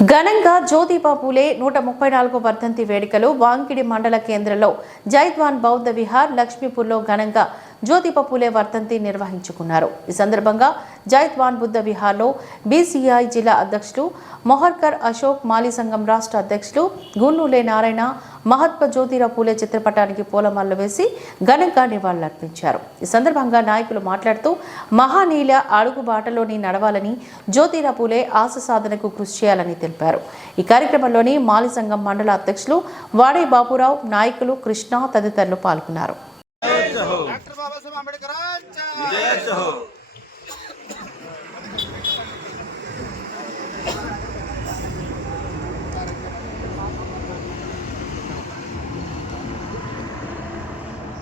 ఘనంగా జ్యోతిబా పూలే నూట ముప్పై నాలుగో వర్ధంతి వేడుకలు వాంకిడి మండల కేంద్రంలో జైద్వాన్ బౌద్ధ విహార్ లక్ష్మీపూర్లో ఘనంగా జ్యోతిబా పూలే వర్ధంతి నిర్వహించుకున్నారు. ఈ సందర్భంగా జైద్వాన్ బుద్ధ విహార్లో బీసీఐ జిల్లా అధ్యక్షులు మొహర్కర్ అశోక్ మాలి సంఘం రాష్ట్ర అధ్యక్షులు గున్నూలే నారాయణ మహాత్మా జ్యోతిరావు పూలే చిత్రపటానికి పూలమాలలు వేసి ఘనంగా నివాళులర్పించారు. ఈ సందర్భంగా నాయకులు మాట్లాడుతూ మహానీల అడుగు బాటలోని నడవాలని జ్యోతిరావు పూలే ఆశ సాధనకు కృషి చేయాలని తెలిపారు. ఈ కార్యక్రమంలోని మాలి సంఘం మండల అధ్యక్షులు వాడే బాబురావు నాయకులు కృష్ణ తదితరులు పాల్గొన్నారు.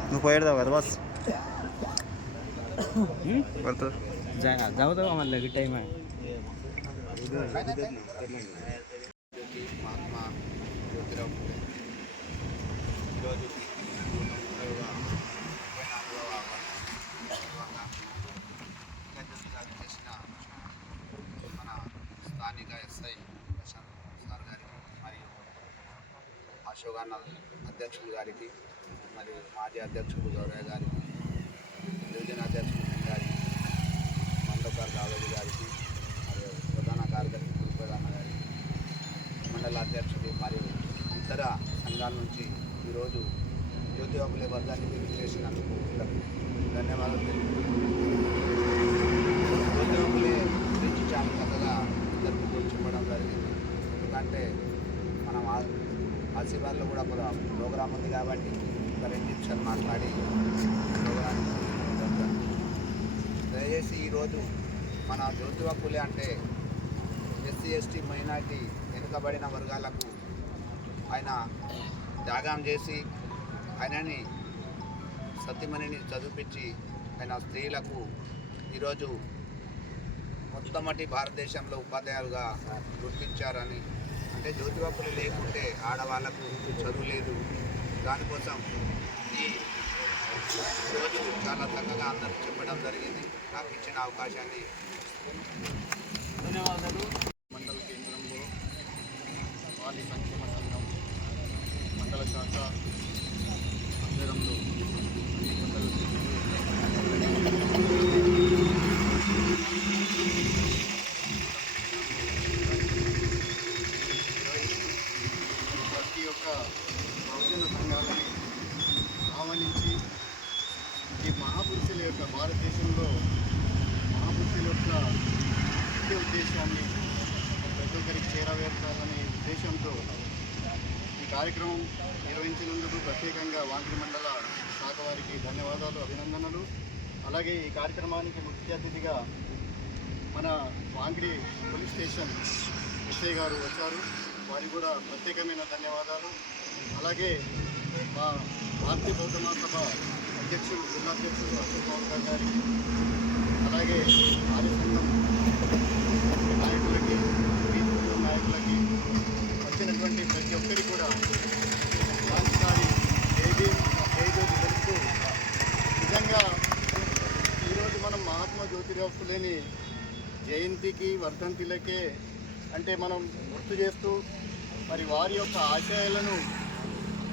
నువ్వు పోయేదావు కదా బస్ పడుతుంది जा- जाऊ दे आम्हाला लगेच टाईम आहे మహాత్మా జ్యోతిరావు ఫులే ఈరోజు ముప్పైవ ముప్పై నాలుగవ సందర్భంగా టికెట్ జారీ చేసిన మన స్థానిక ఎస్ఐ ప్రశాంత్ సార్ గారికి మరియు అశోక్ అన్న అధ్యక్షులు గారికి మరియు మాజీ అధ్యక్షుడు గౌరవ గారికి డివిజన్ అధ్యక్షుడు గారికి మండపాల్ దావోజీ గారికి మరియు ప్రధాన కార్యదర్శి ప్రధాన గారికి మండల అధ్యక్షుడు మరియు ఇతర సంఘాల నుంచి ఈరోజు ఉద్యోగుల వర్గాన్ని విజిట్ చేసినందుకు ధన్యవాదాలు తెలుపుతున్నాను. గురించి చాలా చక్కగా ఇద్దరికి గురించి చెప్పడం జరిగింది. ఎందుకంటే మనం ఆ- కూడా ఒక ప్రోగ్రాం ఉంది కాబట్టి ఒకసారి మాట్లాడి దయచేసి ఈరోజు మన జ్యోతిబా పులే అంటే ఎస్సీ ఎస్టీ మైనార్టీ వెనుకబడిన వర్గాలకు ఆయన త్యాగం చేసి ఆయనని సత్యమణిని చదివించి ఆయన స్త్రీలకు ఈరోజు మొట్టమొదటి భారతదేశంలో ఉపాధ్యాయులుగా గుర్తించారని. అంటే జ్యోతిబాపులు లేకుంటే ఆడవాళ్ళకు చదువు లేదు. దానికోసం ఈ రోజు చాలా చక్కగా అందరికి చెప్పడం జరిగింది. నాకు ఇచ్చిన అవకాశాన్ని ధన్యవాదాలు మండల కేంద్రంలో వాలి సంక్షేమ సంఘం మండల శాఖ ఆధ్వర్యంలో మండల ప్రతి ఒక్క బహుజన సంఘాలని ఆహ్వానించి ఈ మహాపురుషుల యొక్క భారతదేశంలో మహాపురుషుల యొక్క ముఖ్య ఉద్దేశాన్ని ప్రతి ఒక్కరికి చేరవేర్చాలనే ఉద్దేశంతో ఈ కార్యక్రమం నిర్వహించినందుకు ప్రత్యేకంగా వాంకిడి మండల శాఖ వారికి ధన్యవాదాలు అభినందనలు. అలాగే ఈ కార్యక్రమానికి ముఖ్య అతిథిగా మన వాంకిడి పోలీస్ స్టేషన్ ఎస్ఐ గారు వచ్చారు. వారికి కూడా ప్రత్యేకమైన ధన్యవాదాలు. అలాగే మా భారతీయ బౌద్ధ మహాసభ అధ్యక్షుడు జిల్లా అధ్యక్షుడు అశోక్ గారు అలాగే ఆర్య నాయకులకి బీజేపీ నాయకులకి వచ్చినటువంటి ప్రతి ఒక్కరికి కూడా రాజధాని ఏది ఏదో తెలుస్తూ నిజంగా ఈరోజు మనం మహాత్మా జ్యోతిరావు ఫులేని జయంతికి వర్ధంతిలకే అంటే మనం గుర్తు చేస్తూ మరి వారి యొక్క ఆశయాలను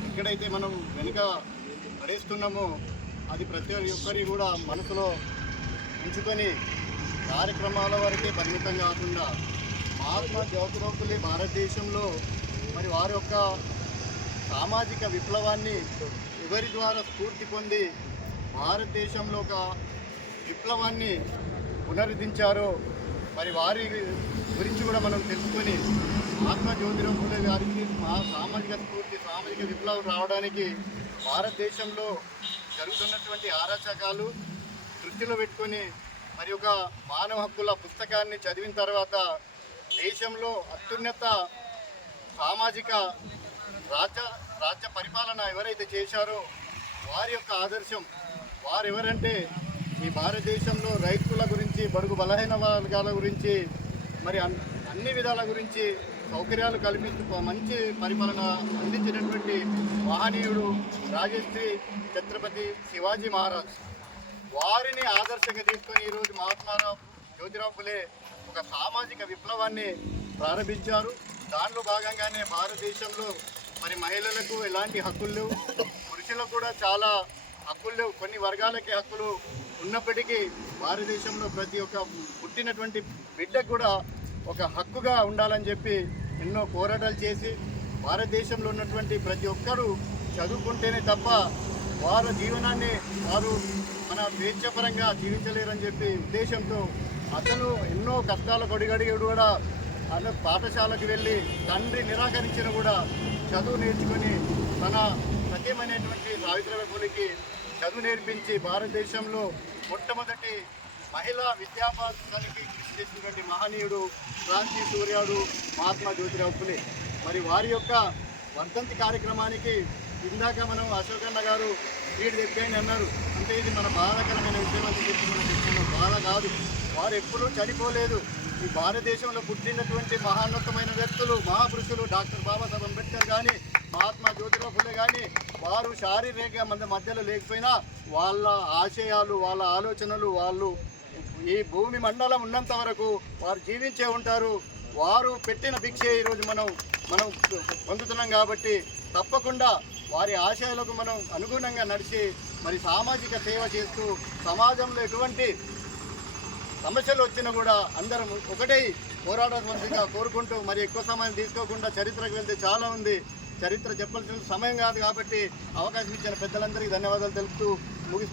ఎక్కడైతే మనం వెనుక పడేస్తున్నామో అది ప్రతి ఒక్కరి కూడా మనసులో ఉంచుకొని కార్యక్రమాల వరకే పరిమితం కాకుండా మహాత్మా జ్యోతిరావు భారతదేశంలో మరి వారి యొక్క సామాజిక విప్లవాన్ని ఎవరి ద్వారా స్ఫూర్తి పొంది భారతదేశంలో ఒక విప్లవాన్ని పునరుద్ధరించారో మరి వారి గురించి కూడా మనం తెలుసుకొని మహాత్మా జ్యోతిరావు ఫులే గారికి మా సామాజిక స్ఫూర్తి సామాజిక విప్లవం రావడానికి భారతదేశంలో జరుగుతున్నటువంటి ఆరాచకాలు దృష్టిలో పెట్టుకొని మరి ఒక మానవ హక్కుల పుస్తకాన్ని చదివిన తర్వాత దేశంలో అత్యున్నత సామాజిక రాజ్య రాజ్య పరిపాలన ఎవరైతే చేశారో వారి యొక్క ఆదర్శం వారు ఎవరంటే ఈ భారతదేశంలో రైతుల గురించి బడుగు బలహీన వర్గాల గురించి మరి అన్- అన్ని విధాల గురించి సౌకర్యాలు కల్పిస్తూ మంచి పరిపాలన అందించినటువంటి మహనీయుడు రాజశ్రీ ఛత్రపతి శివాజీ మహారాజ్. వారిని ఆదర్శంగా తీసుకొని ఈరోజు మహాత్మారావు జ్యోతిరావు ఫులే ఒక సామాజిక విప్లవాన్ని ప్రారంభించారు. దానిలో భాగంగానే భారతదేశంలో మరి మహిళలకు ఎలాంటి హక్కులు లేవు. పురుషులకు కూడా చాలా హక్కులు లేవు. కొన్ని వర్గాలకి హక్కులు ఉన్నప్పటికీ భారతదేశంలో ప్రతి ఒక్క పుట్టినటువంటి బిడ్డకు కూడా ఒక హక్కుగా ఉండాలని చెప్పి ఎన్నో పోరాటాలు చేసి భారతదేశంలో ఉన్నటువంటి ప్రతి ఒక్కరూ చదువుకుంటేనే తప్ప వారి జీవనాన్ని వారు మన స్వేచ్ఛపరంగా జీవించలేరని చెప్పి ఉద్దేశంతో అతను ఎన్నో కష్టాల కొడిగడి కూడా అతను పాఠశాలకు వెళ్ళి తండ్రి నిరాకరించిన కూడా చదువు నేర్చుకొని తన సత్యమైనటువంటి సావిత్రిబాయి పూలికి చదువు నేర్పించి భారతదేశంలో మొట్టమొదటి మహిళా విద్యాభ్యాసానికి కృషి చేసినటువంటి మహనీయుడు క్రాంతి సూర్యుడు మహాత్మా జ్యోతిరావు ఫులే మరి వారి యొక్క వర్ధంతి కార్యక్రమానికి ఇందాక మనం అశోకన్న గారు వీడు చెప్పాయని అన్నారు. అంటే ఇది మన బాధాకరమైన విషయం అని చెప్పి మనం చెప్తున్నాం బాధ కాదు. వారు ఎప్పుడూ చనిపోలేదు. ఈ భారతదేశంలో పుట్టినటువంటి మహాన్నతమైన వ్యక్తులు మహాపురుషులు డాక్టర్ బాబాసాహెబ్ అంబేద్కర్ కానీ మహాత్మా జ్యోతిరావు ఫులే కానీ వారు శారీరక మన మధ్యలో లేకపోయినా వాళ్ళ ఆశయాలు వాళ్ళ ఆలోచనలు వాళ్ళు ఈ భూమి మండలం ఉన్నంత వరకు వారు జీవించే ఉంటారు. వారు పెట్టిన భిక్షే ఈరోజు మనం మనం పొందుతున్నాం కాబట్టి తప్పకుండా వారి ఆశయాలకు మనం అనుగుణంగా నడిచి మరి సామాజిక సేవ చేస్తూ సమాజంలో ఎటువంటి సమస్యలు వచ్చినా కూడా అందరం ఒకటే పోరాటవంతంగా కోరుకుంటూ మరి ఎక్కువ సమయం తీసుకోకుండా చరిత్రకు వెళ్తే చాలా ఉంది. చరిత్ర చెప్పాల్సిన సమయం కాదు కాబట్టి అవకాశం ఇచ్చిన పెద్దలందరికీ ధన్యవాదాలు తెలుపుతూ ముగిస్తూ